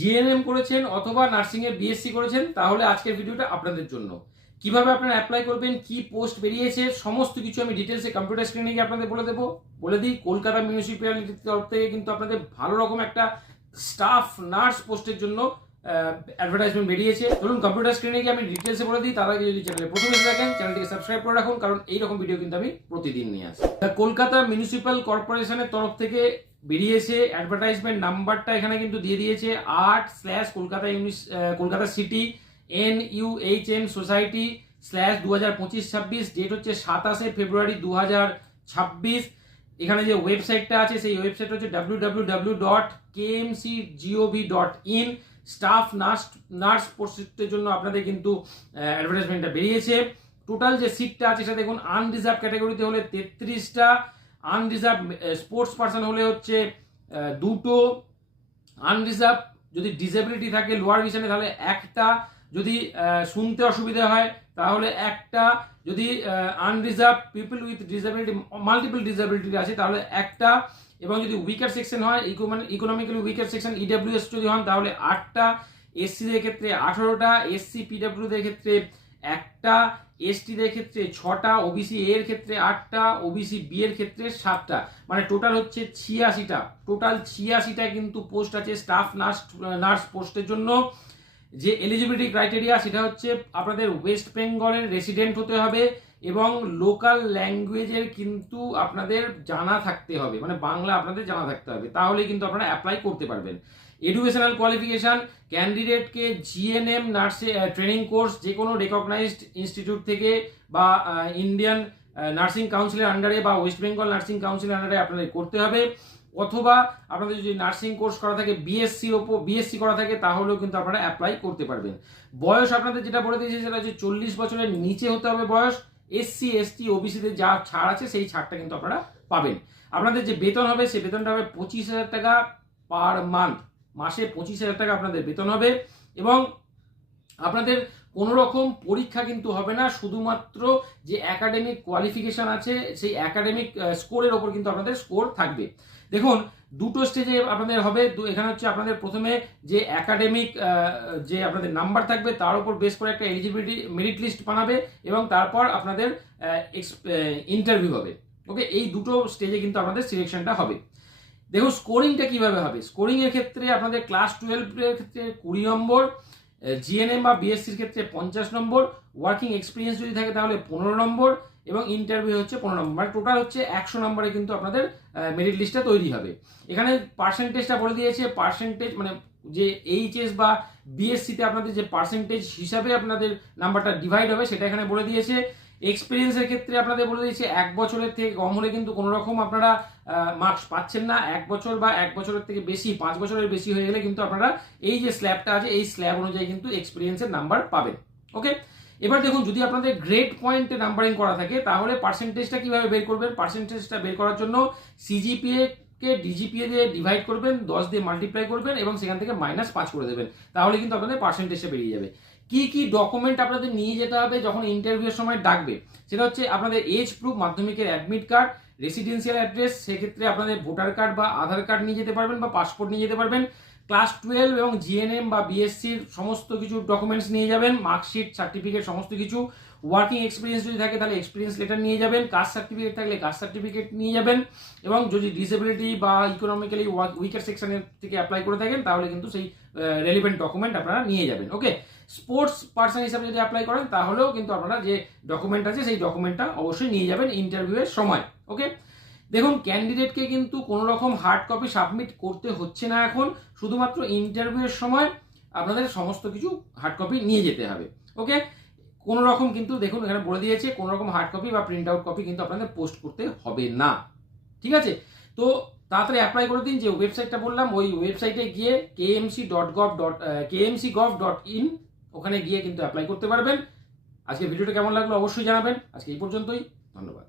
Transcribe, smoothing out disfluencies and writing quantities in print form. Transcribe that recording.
GNM করেছেন অথবা nursing এর বিএসসি করেছেন, তাহলে আজকের ভিডিওটা আপনাদের জন্য। কিভাবে আপনারা অ্যাপ্লাই করবেন, কি পোস্ট বেরিয়েছে, সমস্ত কিছু আমি ডিটেলসে কম্পিউটার স্ক্রিনে গিয়ে আপনাদের বলে দিই। কলকাতা মিউনিসিপ্যালিটির তরফ থেকে কিন্তু আপনাদের ভালো রকম একটা স্টাফ নার্স পোস্টের জন্য অ্যাডভার্টাইজমেন্ট বেরিয়েছে। ধরুন কম্পিউটার স্ক্রিনে গিয়ে আমি ডিটেলসে বলে দিই। তার আগে যদি চ্যানেলে প্রথমে এসে থাকেন, চ্যানেলটিকে সাবস্ক্রাইব করে রাখুন, কারণ এইরকম ভিডিও কিন্তু আমি প্রতিদিন নিয়ে আসি। কলকাতা মিউনিসিপ্যাল কর্পোরেশনের তরফ থেকে বেরিয়েছে অ্যাডভার্টাইজমেন্ট, নাম্বারটা এখানে কিন্তু দিয়ে দিয়েছে 8/কলকাতা সিটি NUHM সোসাইটি /2025-26। ডেট হচ্ছে 27 ফেব্রুয়ারি 2026। এখানে যে ওয়েবসাইটটা আছে সেই ওয়েবসাইট হচ্ছে www.kmcgov.in। স্টাফ নার্স পোস্টের জন্য আপনাদের কিন্তু অ্যাডভার্টাইজমেন্টটা বেরিয়েছে। টোটাল যে সিটটা আছে সেটা দেখুন, আনরিজার্ভ ক্যাটাগরিতে হলে 33টা, আনরিজার্ভ স্পোর্টস পার্সন হলে হচ্ছে 2টো, আনরিজার্ভ যদি ডিসেবিলিটি থাকে লোয়ার ভিশনে তাহলে 1টা, যদি শুনতে অসুবিধা হয় তাহলে 1টা, যদি unreserved people with disability multiple disability আছে তাহলে 1টা, এবং যদি উইকার সেকশন হয় ইকোনমিক্যালি উইকার সেকশন EWS যদি হন তাহলে 8টা, এসসিদের ক্ষেত্রে 18টা, SC PW দের ক্ষেত্রে 1টা, ST দের ক্ষেত্রে 6টা, OBC এর ক্ষেত্রে 8টা, OBC B এর ক্ষেত্রে 7টা, মানে টোটাল হচ্ছে 86টা। টোটাল 86টা কিন্তু পোস্ট আছে স্টাফ নার্স পোস্টের জন্য। যে এলিজিবিলিটি ক্রাইটেরিয়া সেটা হচ্ছে আপনাদের ওয়েস্ট বেঙ্গলের রেসিডেন্ট হতে হবে এবং লোকাল ল্যাঙ্গুয়েজের কিন্তু আপনাদের জানা থাকতে হবে, মানে বাংলা আপনাদের জানা থাকতে হবে, তাহলে কিন্তু আপনারা অ্যাপ্লাই করতে পারবেন। এডুকেশনাল কোয়ালিফিকেশন, ক্যান্ডিডেটকে জিএনএম নার্সে ট্রেনিং কোর্স যে কোনো রেকগনাইজড ইনস্টিটিউট থেকে বা ইন্ডিয়ান নার্সিং কাউন্সিলের আন্ডারে বা ওয়েস্ট বেঙ্গল নার্সিং কাউন্সিলের আন্ডারে আপনাদের করতে হবে, অথবা আপনাদের যদি নার্সিং কোর্স করা থাকে বিএসসি করা থাকে তাহলেও কিন্তু আপনারা অ্যাপ্লাই করতে পারবেন। বয়স আপনাদের যেটা বলে দিয়েছে সেটা হচ্ছে 40 বছরের নিচে হতে হবে বয়স। SC ST OBC তে যা ছাড় আছে সেই ছাড়টা কিন্তু আপনারা পাবেন। আপনাদের যে বেতন হবে সেই বেতনটা হবে 25,000 টাকা পার মান্থ, মাসে 25,000 টাকা আপনাদের বেতন হবে। এবং আপনাদের কোনো রকম পরীক্ষা কিন্তু হবে না, শুধুমাত্র যে একাডেমিক কোয়ালিফিকেশন আছে সেই একাডেমিক স্কোরের ওপর কিন্তু আপনাদের স্কোর থাকবে। দেখুন দুটো স্টেজে আপনাদের হবে। এখানে হচ্ছে আপনাদের প্রথমে যে একাডেমিক যে আপনাদের নাম্বার থাকবে তার উপর বেস করে একটা এলিজিবিলিটি মেরিট লিস্ট বানাবে এবং তারপর আপনাদের ইন্টারভিউ হবে। ওকে, এই দুটো স্টেজে কিন্তু আপনাদের সিলেকশনটা হবে। দেখুন স্কোরিংটা কিভাবে হবে। স্কোরিং এর ক্ষেত্রে আপনাদের ক্লাস 12 এর ক্ষেত্রে 20 নম্বর, জিএনএম বা বিএসসির ক্ষেত্রে 50 নম্বর, ওয়ার্কিং এক্সপিরিয়েন্স যদি থাকে তাহলে 15 নম্বর এবং ইন্টারভিউ হচ্ছে 15 নম্বর, মানে টোটাল হচ্ছে 100 নম্বরে কিন্তু আপনাদের মেরিট লিস্টটা তৈরি হবে। এখানে পার্সেন্টেজটা বলে দিয়েছে, পার্সেন্টেজ মানে যে এইচএস বা বিএসসিতে আপনাদের যে পার্সেন্টেজ হিসাবে আপনাদের নাম্বারটা ডিভাইড হবে সেটা এখানে বলে দিয়েছে। এক্সপিরিয়েন্সের ক্ষেত্রে আপনাদের বলে দিয়েছে 1 বছরের থেকে কম হলে কিন্তু কোনো রকম আপনারা মার্কস পাচ্ছেন না। 1 বছর বা 1 বছরের থেকে বেশি 5 বছরের বেশি হয়ে গেলে কিন্তু আপনারা এই যে স্ল্যাবটা আছে এই স্ল্যাব অনুযায়ী কিন্তু এক্সপিরিয়েন্সের নাম্বার পাবেন। ওকে, এবার দেখুন যদি আপনাদের গ্রেড পয়েন্টে নাম্বারিং করা থাকে তাহলে পার্সেন্টেজটা কিভাবে বের করবেন। পার্সেন্টেজটা বের করার জন্য সিজিপিএ কে ডিজিপিএ দিয়ে ডিভাইড করবেন, 10 দিয়ে মাল্টিপ্লাই করবেন এবং সেখান থেকে -5 করে দেবেন, তাহলে কিন্তু আপনাদের পার্সেন্টেজটা বেরিয়ে যাবে। কি কি ডকুমেন্ট আপনাদের নিয়ে যেতে হবে যখন ইন্টারভিউর সময় ডাকবে, সেটা হচ্ছে আপনাদের এজ প্রুফ, মাধ্যমিকের অ্যাডমিট কার্ড, রেসিডেন্সিয়াল অ্যাড্রেস, সেক্ষেত্রে আপনাদের ভোটার কার্ড বা আধার কার্ড নিয়ে যেতে পারবেন বা পাসপোর্ট নিয়ে যেতে পারবেন। ক্লাস 12 এবং জিএনএম বা বিএসসির সমস্ত কিছু ডকুমেন্টস নিয়ে যাবেন, মার্কশিট, সার্টিফিকেট, সমস্ত কিছু। ওয়ার্কিং এক্সপিরিয়েন্স যদি থাকে তাহলে এক্সপিরিয়েন্স লেটার নিয়ে যাবেন, কাস্ট সার্টিফিকেট থাকলে কাস্ট সার্টিফিকেট নিয়ে যাবেন, এবং যদি ডিসেবিলিটি বা ইকোনমিক্যালি উইকার সেকশনের থেকে অ্যাপ্লাই করে থাকেন তাহলে কিন্তু সেই রেলিভেন্ট ডকুমেন্ট আপনারা নিয়ে যাবেন। ওকে, স্পোর্টস পার্সন হিসাবে যদি অ্যাপ্লাই করেন তাহলেও কিন্তু আপনারা যে ডকুমেন্ট আছে সেই ডকুমেন্টটা অবশ্যই নিয়ে যাবেন ইন্টারভিউয়ের সময়। ওকে, দেখুন ক্যান্ডিডেটকে কিন্তু কোনো রকম হার্ড কপি সাবমিট করতে হচ্ছে না এখন, শুধুমাত্র ইন্টারভিউয়ের সময় আপনাদের সমস্ত কিছু হার্ড কপি নিয়ে যেতে হবে। ওকে, কোনো রকম কিন্তু দেখুন এখানে বলে দিয়েছে কোনো রকম হার্ড কপি বা প্রিন্ট আউট কপি কিন্তু আপনাদের পোস্ট করতে হবে না। ঠিক আছে, তো তাড়াতাড়ি অ্যাপ্লাই করে দিন। যে ওয়েবসাইটটা বললাম ওই ওয়েবসাইটে গিয়ে kmc.gov.in ওখানে গিয়ে কিন্তু অ্যাপ্লাই করতে পারবেন। আজকে ভিডিওটা কেমন লাগলো অবশ্যই জানাবেন। আজকে এই পর্যন্তই, ধন্যবাদ।